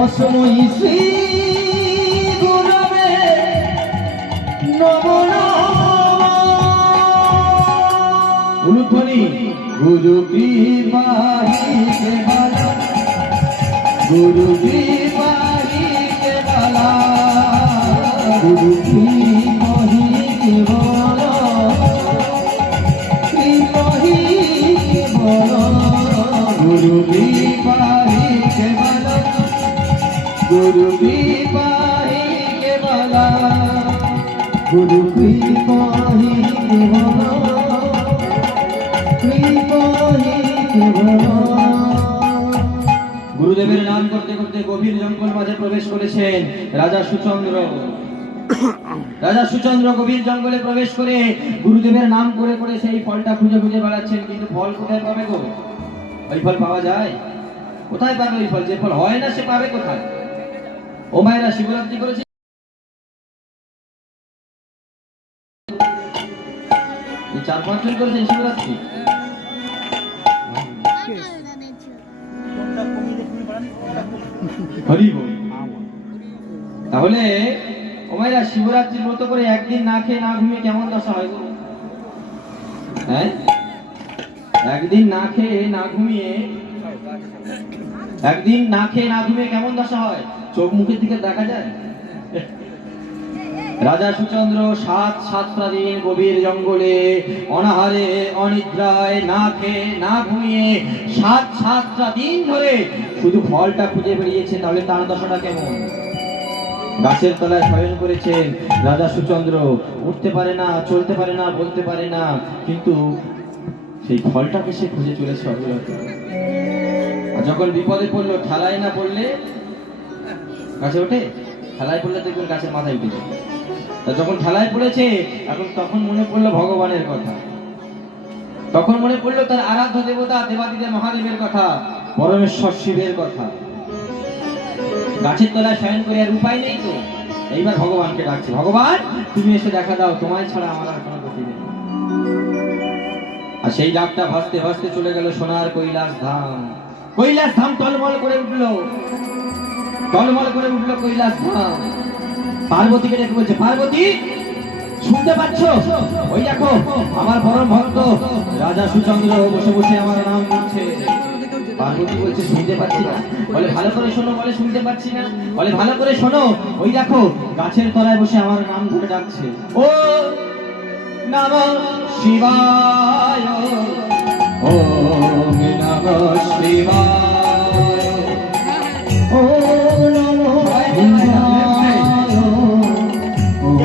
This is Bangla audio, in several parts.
তসময়ী শ্রী গুরবে উলুধ্বনি। গুরু কৃপাহি কেবলা গুরু কৃপাহি কেবলা গুরু কৃপাহি কেবলা কৃপাহি কেবলা গুরু কৃপাহি কৃপাহি কেবলা গুরুদেবের নাম করতে করতে গভীর জঙ্গল মাঝে প্রবেশ করেছেন রাজা সুচন্দ্র। রাজা সুচন্দ্র গভীর জঙ্গলে প্রবেশ করে গুরুদেবের নাম করে করে সেই ফলটা খুঁজে খুঁজে বেড়াচ্ছেন। কিন্তু ফল কোথায় পাবে গো? ওই ফল পাওয়া যায়? কোথায় পাবে ওই ফল? যে ফল হয় না, সে পাবে কোথায়? ও মায়েরা শিবরাত্রি করেছে চার পাঁচজন করেছেন শিবরাত্রি হরি। তাহলে ওমাইরা শিবরাত্রির মতো করে একদিন না খেয়ে না ঘুমিয়ে কেমন দশা হয়? হ্যাঁ একদিন না খেয়ে না ঘুমিয়ে, একদিন না খেয়ে না ঘুমিয়ে কেমন দশা হয় চোখ মুখের দিকে দেখা যায়? রাজা সুচন্দ্র সাত সাতটা দিন গভীর জঙ্গলে, অনাহারে, অনিদ্রায় না খেয়ে, না ঘুমিয়ে সাত সাতটা দিন ধরে শুধু ফলটা খুঁজে বেরিয়েছে, তাহলে তার দশাটা কেমন? গাছের তলায় শয়ন করেছেন রাজা সুচন্দ্র। উঠতে পারে না, চলতে পারে না, বলতে পারে না, কিন্তু সেই ফলটাকে সে খুঁজে চলেছে যখন বিপদে পড়ল, ঠেলায় না পড়লে গাছে ওঠে, ঠেলায় পড়লে দেখবেন গাছের মাথায় উঠে যায়। তা যখন ঠেলায় পড়েছে, এখন তখন মনে পড়ল ভগবানের কথা। তখন মনে পড়ল তার আরাধ্য দেবতা, দেবাদিদেব মহাদেবের কথা, পরমেশ্বর শিবের কথা। গাছের তলায় শয়ন করে আর উপায় নেই তো। এইবার ভগবানকে ডাকছে, ভগবান, তুমি এসে দেখা দাও, তোমায় ছাড়া আমার আর কোনো গতি নেই। আর সেই ডাকটা ভাসতে ভাসতে চলে গেল সোনার কৈলাস ধাম। কৈলাস ধাম টলমল করে উঠল। টলমল করে উঠল কৈলাস ধাম পার্বতীকে ডেকে বলছে, পার্বতী, শুনতে পাচ্ছ? ওই দেখো, আমার পরম ভক্ত রাজা সুচন্দ্র বসে বসে আমার নাম করছে পার্বতী বলছে, শুনতে পাচ্ছি না। বলে, ভালো করে শোনো, বলে, শুনতে পাচ্ছি না। বলে, ভালো করে শোনো, ওই দেখো, গাছের তলায় বসে আমার নাম ধরে ডাকছে। ও নম শিবায়, ও নম শিবায়।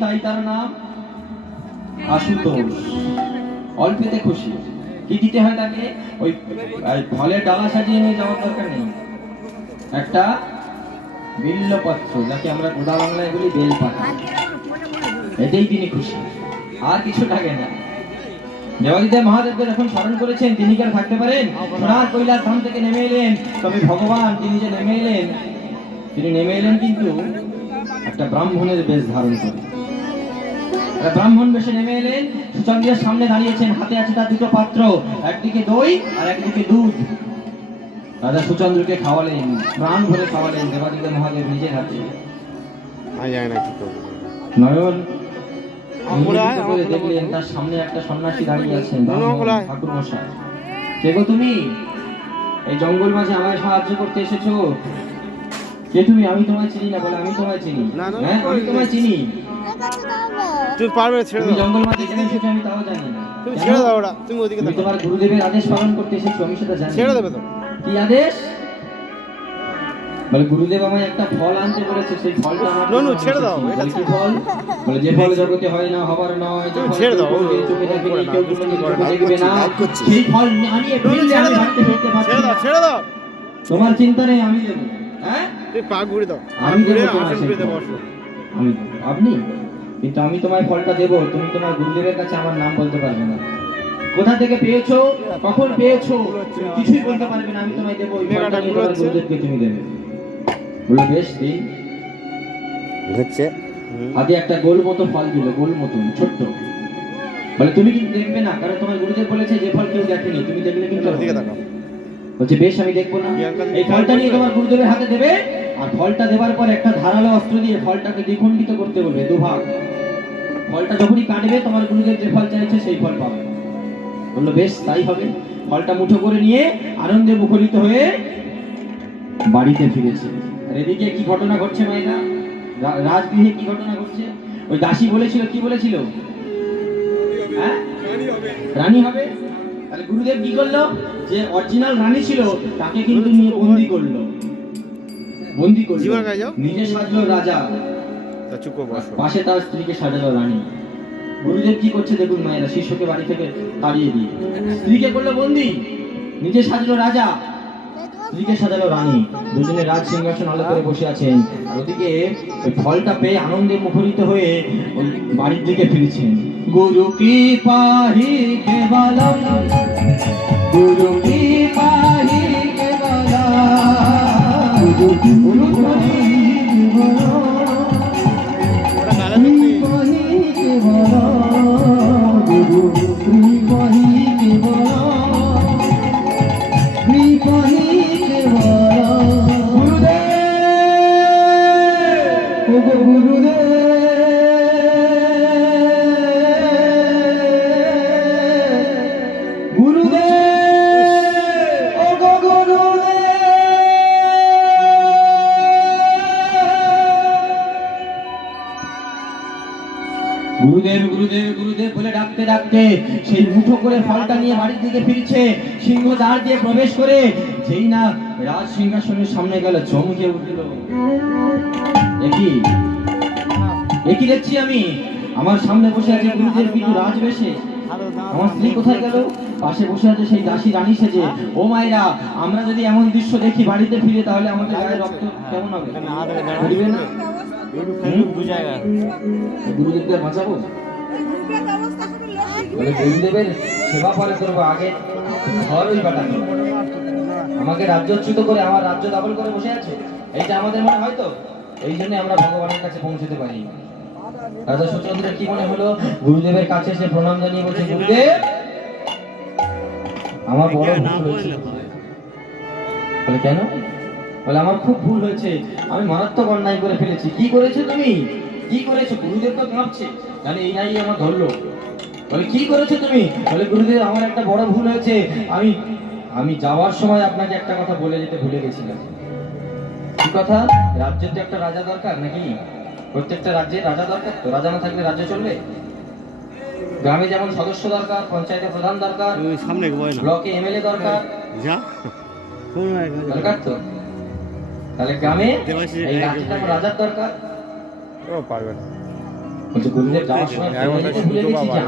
তাই তার নাম আশুতোষ। অল্পেতে খুশি। কি দিতে হয় তাকে? ওই ফলের ডালা সাজিয়ে নিয়ে যাওয়ার দরকার নেই। একটা বিল্লপত্র যাকে আমরা গোদা বাংলায় বলি বেলপাতা এতেই তিনি খুশি। আর কিছু লাগে না। দেবাদিদেব মহাদেবকে যখন স্মরণ করেছেন, তিনি কি আর থাকতে পারেন? সোনার কৈলাস ধাম থেকে নেমে এলেন। তবে ভগবান, তিনি যে নেমে এলেন, তিনি নেমে এলেন কিন্তু একটা ব্রাহ্মণের বেশ ধারণ করে। ব্রাহ্মণ বেশে নেমে এলেন সুচন্দ্রের সামনে দাঁড়িয়েছেন হাতে আছে তার দুটো পাত্র একদিকে দই আর একদিকে দুধ। রাজা সুচন্দ্রকে খাওয়ালেন প্রাণ ভরে খাওয়ালেন দেবাদিদেব মহাদেব নিজের হাতে। নয়ন দেখলেন তার সামনে একটা সন্ন্যাসী দাঁড়িয়ে আছেন ঠাকুর মশাই। কে গো তুমি? এই জঙ্গল মাঝে আমায় সাহায্য করতে এসেছ? তুমি আমি তোমায় চিনি না বলে আমি তোমায় চিনি। হ্যাঁ আমি তোমায় চিনি। তুমি পারবে ছেড়ে দাও। জঙ্গল মাঠে কেন এসেছ আমি তাও জানি না। তুমি ছেড়ে দাও তুমি ওদিকে তুমি দেখো। তোমার গুরুদেবের আদেশ পালন করতে এসেছ আমি সেটা জানি। ছেড়ে দেবে তো। কি আদেশ? বলে গুরুদেব আমায় একটা ফল আনতে বলেছে সেই ফলটা আমার ননু, ছেড়ে দাও, এটা কি ফল বলে যে ফল জগতে হয় না হবার নয় তুমি ছেড়ে দাও, না, কেউ দেখবে না। সেই ফল আনিয়ে ছেড়ে দাও। ছেড়ে দাও ছেড়ে দাও। তোমার চিন্তা নেই আমি দেবো। তুমি পা ঘুরে দাও। আমি ঘুরে আসন ঘুরে দেবো আমি আপনি? কিন্তু আমি তোমায় ফলটা দেবো। তুমি তোমার গুরুদেবের কাছে আমার নাম বলতে পারবে না। কোথা থেকে পেয়েছ? কখন পেয়েছ? কিছুই বলতে পারবে না। আমি তোমায় দেবো। ওই ফলটা তোমার গুরুদেবকে তুমি দেবে। বলল বেশ দিন। হচ্ছে। হাতে একটা গোল মতো ফল দিল গোল মতন ছোট্ট। বলে তুমি কিন্তু দেখবে না কারণ তোমার গুরুদেব বলেছে যে ফল কেউ দেখেনি। তুমি দেখলে কিন্তু বলছে বেশ আমি দেখব না। এই ফলটা নিয়ে তোমার গুরুদেবের হাতে দেবে? আর ফলটা দেওয়ার পর একটা ধারালো অস্ত্র দিয়ে ফলটাকে দ্বিখণ্ডিত করতে বলবে, দুভাগ। ফলটা যখনই কাটবে, তোমার গুরুদেব যে ফল চাইছে সেই ফল পাবে। বলল, বেশ, তাই হবে। ফলটা মুঠো করে নিয়ে আনন্দে মুখরিত হয়ে বাড়িতে ফিরেছে। এদিকে কি ঘটনা ঘটছে মাইনা রাজগৃহে কি ঘটনা ঘটছে? ওই দাসী বলেছিল, কি বলেছিল? হ্যাঁ? রানী হবে? তাহলে গুরুদেব কি করল? যে অরিজিনাল রানী ছিল, তাকে কিন্তু নিয়ে বন্দি করল। বন্দি করল। নিজে সাজলো রাজা। পাশে তার স্ত্রীকে সাজালো রানী। গুরুদেব কি করছে দেখুন মায়েরা শিষ্যকে বাড়ি থেকে তাড়িয়ে দিয়ে। স্ত্রীকে করল বন্দি নিজে সাজলো রাজা। স্ত্রীকে সাজালো রানী। দুজনে রাজ সিংহাসন আলো করে বসে আছেন। আর ওদিকে ওই ফলটা পেয়ে আনন্দে মুখরিত হয়ে ওই বাড়ির দিকে ফিরেছেন। গুরু কি পাহি কেবলম গুরু কি পাহি কেবলম। গুরু কি দিকে ফিরছে সিংহ দ্বার দিয়ে প্রবেশ করে যেই না রাজ সিংহাসনের সামনে গেল চমকে উঠল। একই একই দেখছি আমি আমার সামনে বসে আছে গুরুদেব কিন্তু রাজবেশে। আমার স্ত্রী কোথায় গেল? পাশে বসে আছে সেই দাসী রানী সেজে ও মায়েরা আমরা যদি এমন দৃশ্য দেখি বাড়িতে ফিরে তাহলে আমাদের গায়ে রক্ত কেমন হবে? না? গুরুদেবকে বাঁচাবো? বলে গুরুদেবের সেবা পরে করব আগে ঘর ওই আমাকে রাজ্যচ্যুত করে আমার রাজ্য দখল করে বসে আছে। এইটা আমাদের মনে হয় তো? এই জন্য আমরা ভগবানের কাছে পৌঁছতে পারি। রাজা সুচন্দ্রের কি মনে হলো? গুরুদেবের কাছে এসে প্রণাম জানিয়ে বলছে গুরুদেব আমার বড় ভুল হয়েছে। বলে কেন? বলে আমার খুব ভুল হয়েছে। আমি মারাত্মক অন্যায় করে ফেলেছি। কি করেছ তুমি? কি করেছ? গুরুদেব তো কাঁপছে। জানি এই নাই আমার ধরলো। বলে কি করেছ তুমি? বলে গুরুদেব আমার একটা বড় ভুল হয়েছে। আমি আমি যাওয়ার সময় আপনাকে একটা কথা বলে যেতে ভুলে গেছিলাম। কি কথা? রাজ্যের তো একটা রাজা দরকার নাকি? প্রত্যেকটা রাজ্যে রাজা দরকার তো? রাজা না থাকলে রাজ্য চলবে? গ্রামে যেমন সদস্য দরকার পঞ্চায়েতে প্রধান দরকার সামনে ব্লকে এমএলএ দরকার। দরকার তো? তাহলে গ্রামে রাজার দরকার। ও পারবে না গুরুদেব যাওয়ার সময়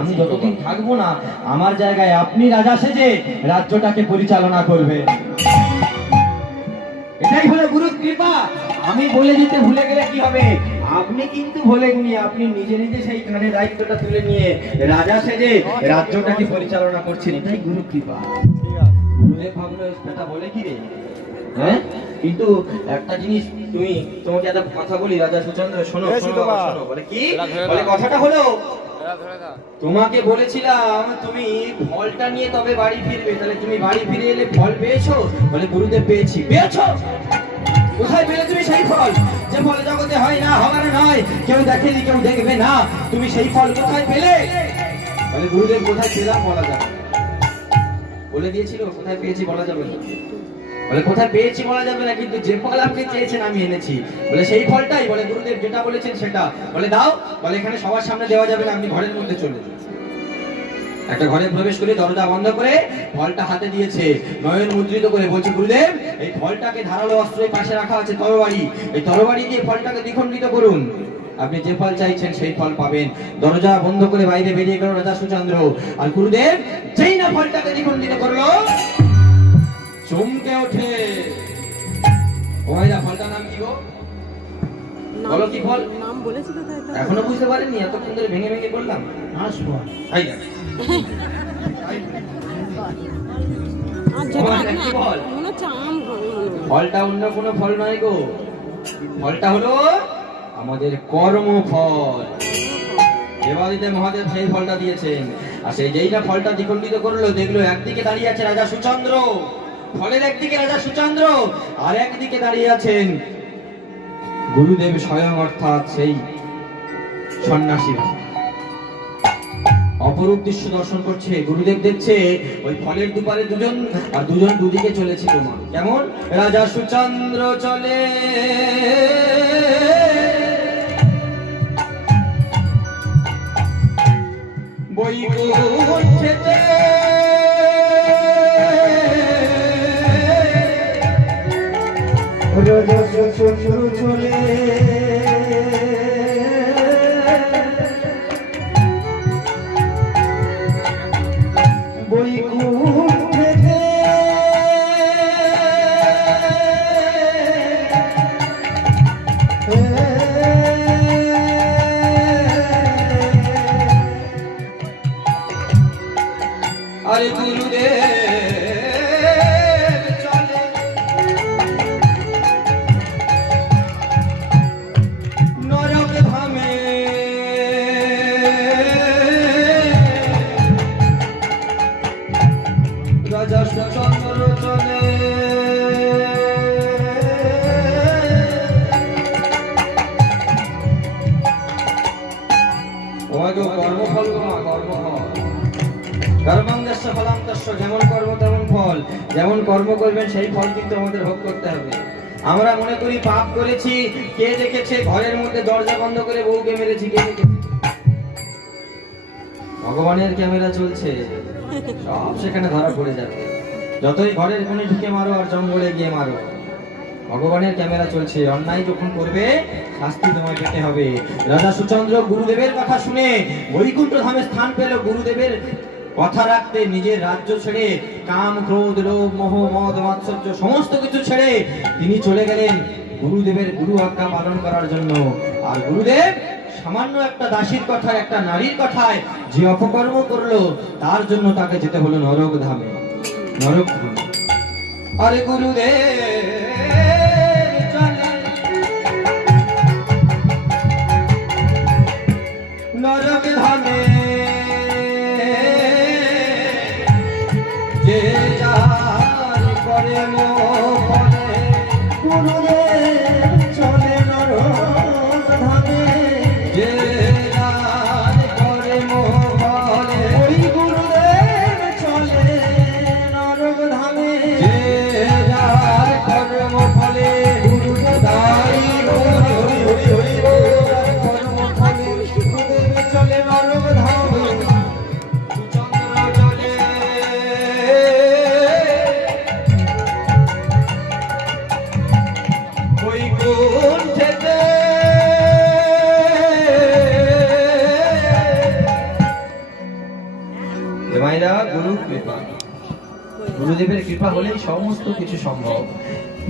আমি যতদিন থাকব না আমার জায়গায় আপনি রাজা সেজে রাজ্যটাকে পরিচালনা করবে। এটাই হলো গুরু কৃপা। আমি বলে দিতে ভুলে গেলে কি হবে? আপনি কিন্তু ভোলেননি আপনি নিজে নিজে সেই কানে দায়িত্বটা তুলে নিয়ে রাজা সেজে রাজ্যটাকে পরিচালনা করছেন। এটাই গুরু কৃপা। গুরুদেব ভাবলো বলে কি রে? হ্যাঁ? কিন্তু একটা জিনিস তুমি তোমাকে একটা কথা বলি রাজা সুচন্দ্র শোনো শোনো বলে কি? বলে কথাটা হলো তোমাকে বলেছিলাম তুমি ফলটা নিয়ে তবে বাড়ি ফিরবে তাহলে তুমি বাড়ি ফিরে এলে ফল পেয়েছ? বলে গুরুদেব পেয়েছি। পেয়েছ? কোথায় পেলে তুমি সেই ফল? যে ফল জগতে হয় না হবার নয় কেউ দেখেনি কেউ দেখবে না তুমি সেই ফল কোথায় পেলে? বলে গুরুদেব কোথায় পেলাম বলা যাবে বলে দিয়েছিল কোথায় পেয়েছি বলা যাবে না। বলে, কোথায় পেয়েছি বলা যাবে না, কিন্তু যে ফল আপনি চেয়েছেন আমি এনেছি। বলে, সেই ফলটাই। বলে, গুরুদেব যেটা বলেছেন সেটা। বলে, দাও। বলে, এখানে সবার সামনে দেওয়া যাবে না আপনি ঘরের মধ্যে চলে যান একটা ঘরে প্রবেশ করে দরজা বন্ধ করে ফলটা হাতে দিয়েছে। নয়ন মুদ্রিত করে বলছে, গুরুদেব, এই ফলটাকে ধারালো অস্ত্রের পাশে রাখা আছে, তরবারি। এই তরবারি দিয়ে ফলটাকে দ্বিখণ্ডিত করুন। আপনি যে ফল চাইছেন সেই ফল পাবেন। দরজা বন্ধ করে বাইরে বেরিয়ে গেল রাজা সুচন্দ্র আর গুরুদেব যেই না ফলটাকে দ্বিখণ্ডিত করল চমকে ওঠে। ও ভাইরা ফলটার নাম কি গো? বলো কি ফল? নাম বলেছিল তো এটা? এখনও বুঝতে পারেননি এতক্ষণ ধরে ভেঙে ভেঙে বললাম। মনে হয়। ফলটা অন্য কোনো ফল নয় গো। ফলটা হলো আমাদের কর্মফল। দেবাদিতে মহাদেব সেই ফলটা দিয়েছেন। আর সেই যেই না ফলটা দ্বিখণ্ডিত করল দেখল একদিকে দাঁড়িয়ে আছে রাজা সুচন্দ্র। ফলের একদিকে রাজা সুচন্দ্র আর একদিকে দাঁড়িয়ে আছেন গুরুদেব স্বয়ং অর্থাৎ সেই সন্ন্যাসী অপরূপ দৃশ্য দর্শন করছে, গুরুদেব দেখছে, ওই ফলের দুপারে দুজন আর দুজন দুদিকে চলেছিল মা কেমন? রাজা সুচন্দ্র চলে। বৈকুণ্ঠেতে রাজা চলে কর্মাঙ্গস্য ফলান্তস্য, যেমন কর্ম তেমন ফল। যেমন কর্ম করবেন, সেই ফল কিন্তু আমাদের ভোগ করতে হবে। আমরা মনে করি, পাপ করেছি, কে দেখেছে? ঘরের মধ্যে দরজা বন্ধ করে বউকে মেরেছি, কে দেখেছে? ভগবানের ক্যামেরা চলছে। সব সেখানে ধরা পড়ে যাবে। যতই ঘরের কোণে ঢুকে মারো আর জঙ্গলে গিয়ে মারো, ভগবানের ক্যামেরা চলছে। অন্যায় যখন করবে, শাস্তি তোমায় পেতে হবে। রাজা সুচন্দ্র গুরুদেবের কথা শুনে বৈকুণ্ঠ ধামে স্থান পেল গুরুদেবের কথা রাখতে নিজের রাজ্য ছেড়ে, কাম, ক্রোধ, লোভ, মোহ, মদ, মাৎসর্য, সমস্ত কিছু ছেড়ে তিনি চলে গেলেন গুরুদেবের গুরু আজ্ঞা পালন করার জন্য। আর গুরুদেব সামান্য একটা দাসীর কথায়, একটা নারীর কথায় যে অপকর্ম করল, তার জন্য তাকে যেতে হলো নরক ধামে নরক ধামে আরে গুরুদেব!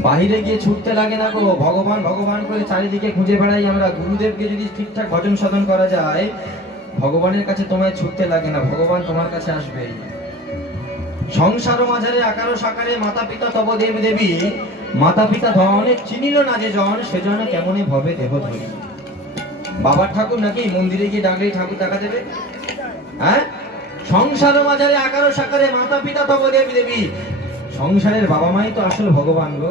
বাহিরে গিয়ে ছুটতে লাগে না গো। ভগবান ভগবান করে চারিদিকে খুঁজে বেড়াই আমরা। গুরুদেবকে যদি ঠিকঠাক ভজন সাধন করা যায়, ভগবানের কাছে তোমায় ছুটতে লাগে না। ভগবান তোমার কাছে আসবে সংসার মাঝারে আকারো সাকারে মাতা পিতা তব দেব দেবী। মাতা পিতা ধনে চিনিল না যে জন সেজন কেমনে ভবে দেহ ধরি। বাবার ঠাকুর নাকি মন্দিরে গিয়ে ডাকলেই ঠাকুর টাকা দেবে? হ্যাঁ? সংসার মাঝারে আকারো সাকারে মাতা পিতা তব দেব দেবী। সংসারের বাবা মাই তো আসল ভগবান গো।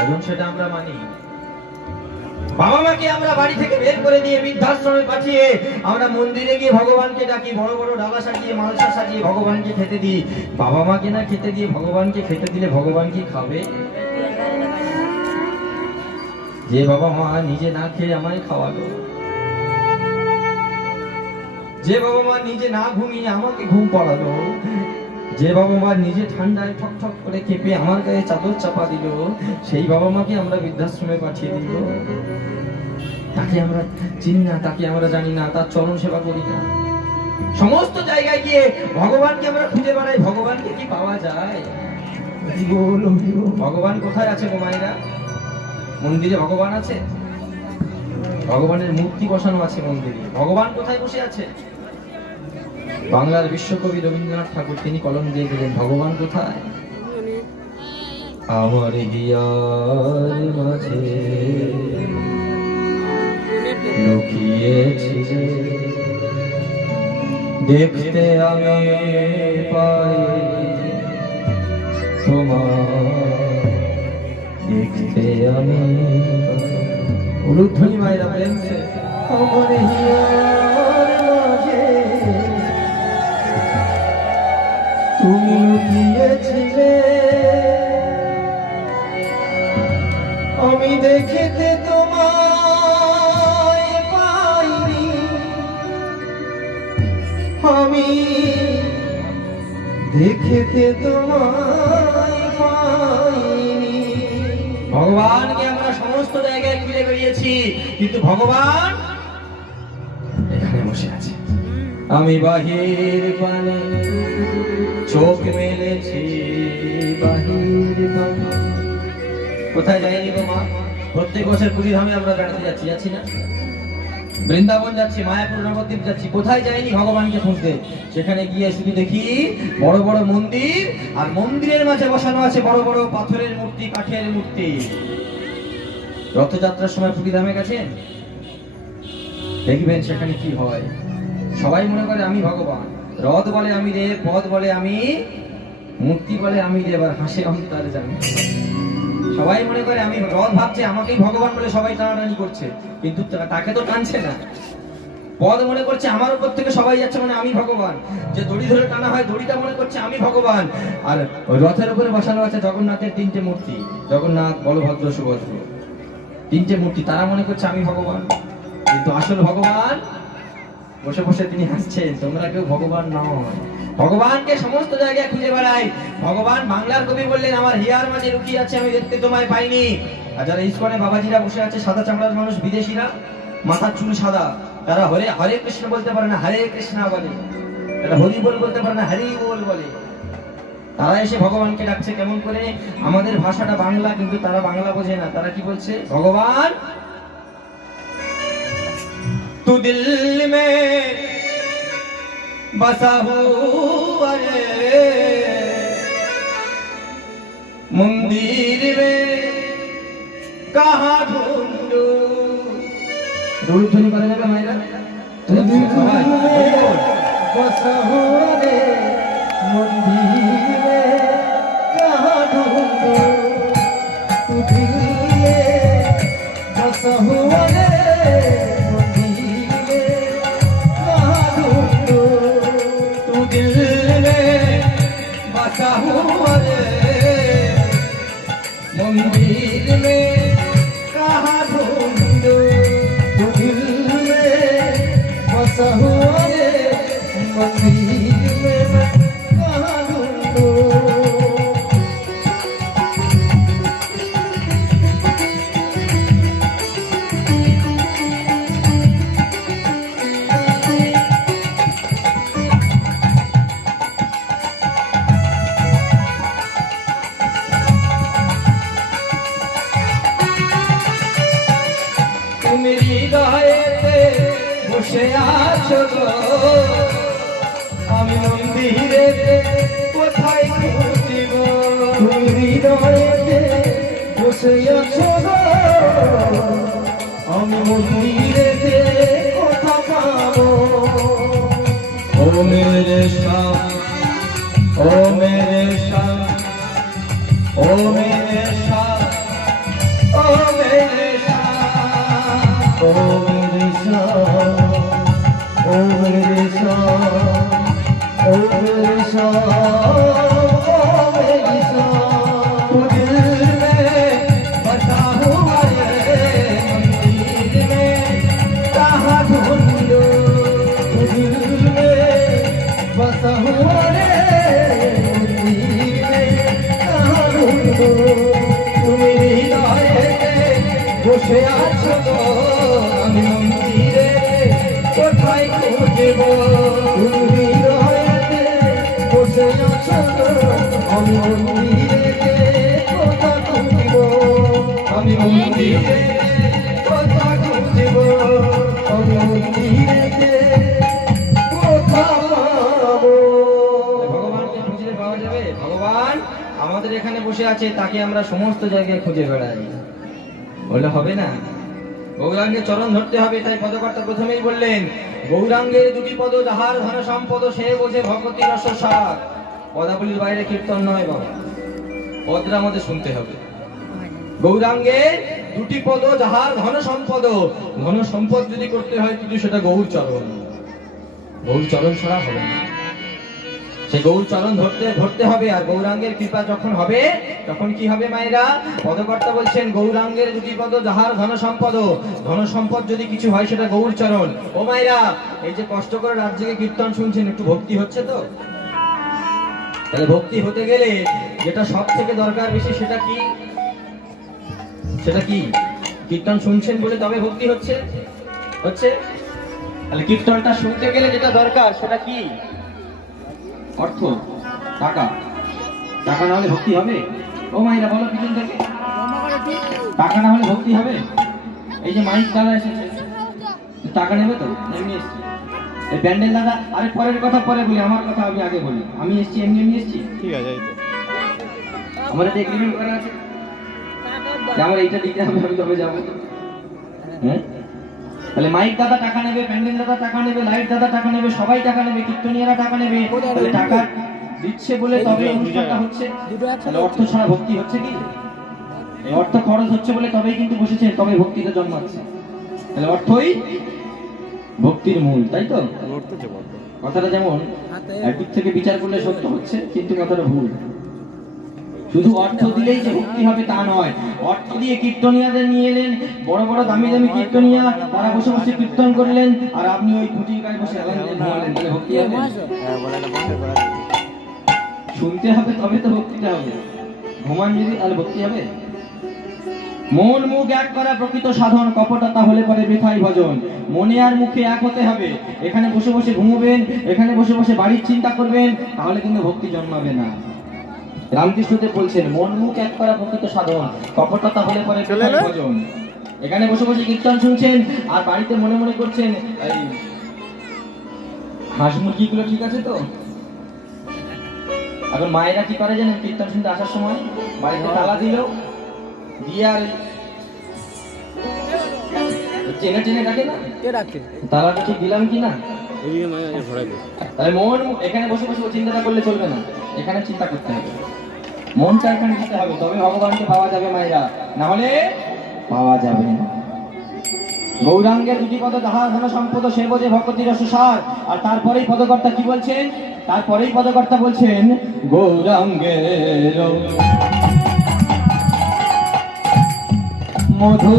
এখন সেটা আমরা মানি। বাবা মাকে আমরা বাড়ি থেকে বের করে দিয়ে বৃদ্ধাশ্রমে পাঠিয়ে আমরা মন্দিরে গিয়ে ভগবানকে ডাকি, বড় বড় ডালা সাজিয়ে, মালসা সাজিয়ে ভগবানকে খেতে দিই। বাবা মাকে না খেতে দিয়ে ভগবানকে খেতে দিলে ভগবান কি খাবে? যে বাবা মা নিজে না খেয়ে আমায় খাওয়ালো। যে বাবা মা নিজে না ঘুমিয়ে আমাকে ঘুম পড়ালো। যে বাবা মা নিজে ঠান্ডায় ঠক ঠক করে কেঁপে আমার গায়ে চাদর চাপা দিল সেই বাবা মাকে আমরা বৃদ্ধাশ্রমে পাঠিয়ে দিল। তাকে আমরা চিনি না তাকে আমরা জানি না তার চরণ সেবা করি না। সমস্ত জায়গায় গিয়ে ভগবানকে আমরা খুঁজে বেড়াই ভগবানকে কি পাওয়া যায়? ভগবান কোথায় আছে গো মন্দিরে ভগবান আছে? ভগবানের মূর্তি বসানো আছে মন্দিরে। ভগবান কোথায় বসে আছে? বাংলার বিশ্বকবি রবীন্দ্রনাথ ঠাকুর, তিনি কলম দিয়ে গেলেন ভগবান কোথায়? আমার মাঝে লুকিয়েছি দেখতে আমি পাই তোমার দেখতে আমি উলুধ্বনি মায়েরা বলেছে আমার হিয়ার দেখিতে ভগবানকে আমরা সমস্ত জায়গায় খুঁজে বেরিয়েছি কিন্তু ভগবান এখানে বসে আছে। আমি বাহির পানে চোখ মেলেছি, বাহির কোথায় যাইনি গো প্রত্যেক বছর পুরী ধামে আমরা বেড়াতে যাচ্ছি যাচ্ছি না। বৃন্দাবন যাচ্ছি, মায়াপুর, নবদ্বীপ যাচ্ছি। কোথায় যাইনি ভগবানকে খুঁজতে? সেখানে গিয়ে শুধু দেখি বড় বড় মন্দির আর মন্দিরের মাঝে বসানো আছে বড় বড় পাথরের মূর্তি, কাঠের মূর্তি। রথযাত্রার সময় পুরী ধামে গেছেন? দেখবেন সেখানে কি হয়। সবাই মনে করে, আমি ভগবান। রথ বলে, আমি রে পদ বলে, আমি। মূর্তি বলে, আমি রে এবার হাসে অন্তরে জানি। সবাই মনে করে আমি রথ ভাবছে, আমাকেই ভগবান বলে সবাই টানাটানি করছে। কিন্তু তাকে তো টানছে না। পদ মনে করছে আমার উপর থেকে সবাই যাচ্ছে মানে আমি ভগবান। যে দড়ি ধরে টানা হয়, দড়িটা মনে করছে আমি ভগবান। আর রথের উপরে বসানো আছে জগন্নাথের তিনটে মূর্তি, জগন্নাথ, বলভদ্র, সুভদ্র। তিনটে মূর্তি, তারা মনে করছে আমি ভগবান। কিন্তু আসল ভগবান বসে বসে তিনি হাসছেন, তোমরা কেউ ভগবান নয় ভগবানকে সমস্ত জায়গায় খুঁজে বেড়াই। ভগবান বাংলার কবি বললেন, আমার হিয়ার মাঝে লুকিয়ে আছে, আমি দেখতে তোমায় পাইনি। আর যারা ইস্কনে বাবাজিরা বসে আছে, সাদা চামড়ার মানুষ, বিদেশিরা, মাথার চুল সাদা। তারা হরে হরে কৃষ্ণ বলতে পারে না, হরে কৃষ্ণ বলে। তারা হরি বল বলতে পারে না, হরি বল বলে। তারা এসে ভগবানকে ডাকছে, কেমন করে? আমাদের ভাষাটা বাংলা, কিন্তু তারা বাংলা বোঝে না। তারা কি বলছে? ভগবান तू दिल में बसा हुआ रे मंदिर में कहा ढूंढू ধ্বনি করে নেবে মায়েরা সবাই, হরি বল। বসে আছো আমি মন্দিরে কোথায় খুঁজিব তুমি হৃদয়েতে বসে আছো আমি মন্দিরেতে কথা পাবো ও মেরে শাম ও মেরে শাম ও মেরে আমাদের এখানে বসে আছে তাকে আমরা সমস্ত জায়গায় খুঁজে বেড়াই। বলে হবে না গৌরাঙ্গের চরণ ধরতে হবে তাই পদকর্তা প্রথমেই বললেন গৌরাঙ্গের দুটি পদ, যাহার ধন সম্পদ, সে বোঝে ভগবতী রস সার পদাবলীর বাইরে কীর্তন নয় বাবা। পদরা আমাদের শুনতে হবে গৌরাঙ্গের দুটি পদ, যাহার ধন সম্পদ। ধন সম্পদ যদি করতে হয়, কিন্তু সেটা গৌর চরণ। গৌর চরণ ছাড়া হবে না। সে গৌর চরণ ধরতে ধরতে হবে, আর গৌরাঙ্গের কৃপা যখন হবে, তখন কি হবে মায়েরা? পদকর্তা বলছেন, গৌরাঙ্গের দুটি পদ, যাহার ধন সম্পদ। ধন সম্পদ যদি কিছু হয়, সেটা গৌর চরণ। ও মায়েরা, এই যে কষ্ট করে জেগে কীর্তন শুনছেন, একটু ভক্তি হচ্ছে তো? তাহলে ভক্তি হতে গেলে যেটা সব থেকে দরকার বেশি, সেটা কি? সেটা কি? কীর্তন শুনছেন বলে তবে ভক্তি হচ্ছে? হচ্ছে? তাহলে কীর্তনটা শুনতে গেলে যেটা দরকার সেটা কি? অর্থ? টাকা? টাকা না হলে ভক্তি হবে? ও মাইরা বলো পিছন থেকে টাকা না হলে ভক্তি হবে? এই যে মাইক দাদা এসেছে। টাকা নেবে তো? এমনি এসছি। এই ব্যান্ডেল দাদা আরে পরের কথা পরে বলি আমার কথা আমি আগে বলি। আমি এসছি এমনি এমনি এসছি? ঠিক আছে একটা এগ্রিমেন্ট করা আছে? আমার এইটা দিতে হবে আমি তবে যাব। হ্যাঁ? তাহলে মাইক দাদা টাকা নেবে প্যান্ডেল দাদা টাকা নেবে লাইট দাদা টাকা নেবে সবাই টাকা নেবে কীর্তনিয়ারা টাকা নেবে। তাহলে টাকা দিচ্ছে বলে তবে অনুষ্ঠানটা হচ্ছে। তাহলে অর্থ ছাড়া ভক্তি হচ্ছে কি? এই অর্থ খরচ হচ্ছে বলে তবেই কিন্তু বসেছে তবে ভক্তিটা জন্মাচ্ছে। তাহলে অর্থই ভক্তির মূল তাই তো? কথাটা যেমন একদিক থেকে বিচার করলে সত্য হচ্ছে কিন্তু কথাটা ভুল। শুধু অর্থ দিলেই যে ভক্তি হবে তা নয়। অর্থ দিয়ে কীর্তনিয়াদের নিয়ে এলেন বড় বড় দামি দামি কীর্তনিয়া তারা বসে বসে কীর্তন করলেন আর আপনি ওই খুঁটির গায়ে বসে ঘুমালেন তাহলে ভক্তি হবে হ্যাঁ শুনতে হবে তবে তো ভক্তিটা হবে। ঘুমান যদি তাহলে ভক্তি হবে? মন মুখ এক করা প্রকৃত সাধন কপটতা হলে পরে বৃথাই ভজন। মনে আর মুখে এক হতে হবে। এখানে বসে বসে ঘুমোবেন এখানে বসে বসে বাড়ির চিন্তা করবেন তাহলে কিন্তু ভক্তি জন্মাবে না। রামকৃষ্ণদেব বলছেন মন মুখ এক করা প্রকৃত সাধন। কপটতা হলে পরে? ভজন এখানে বসে বসে কীর্তন শুনছেন আর বাড়িতে মনে মনে করছেন এই হাঁস মুরগিগুলো ঠিক আছে তো? এখন মায়েরা কি করে জানেন কীর্তন শুনতে আসার সময়? বাড়িতে তালা দিল দিয়ে আর চেনে টেনে ডাকে না? কে রাখছে তালাটা ঠিক দিলাম কি না? মন এখানে বসে বসে চিন্তাটা করলে চলবে না। এখানে চিন্তা করতে হবে। মনটা এখানে দিতে হবে, তবে ভগবানকে পাওয়া যাবে মায়েরা। না হলে পাওয়া যাবে গৌরাঙ্গের দুটি পদ, যাহা ধন সম্পদ, সে বোঝে ভগবতী রসসার আর তারপরেই পদকর্তা কি বলছেন? তারপরেই পদকর্তা বলছেন, গৌরাঙ্গের মধু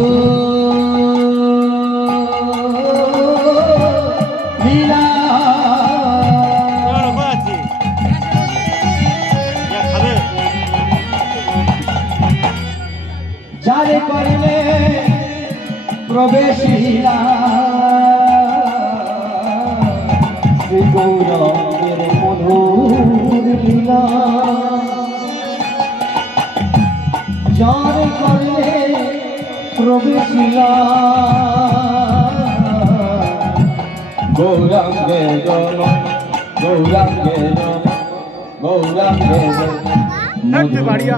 প্রবেশিলা শ্রী গৌরবের মধুর লীলা যারে করলে প্রবেশিলা গৌরাঙ্গে জন গৌরাঙ্গে জন গৌরাঙ্গে থাকবে বাড়িয়া।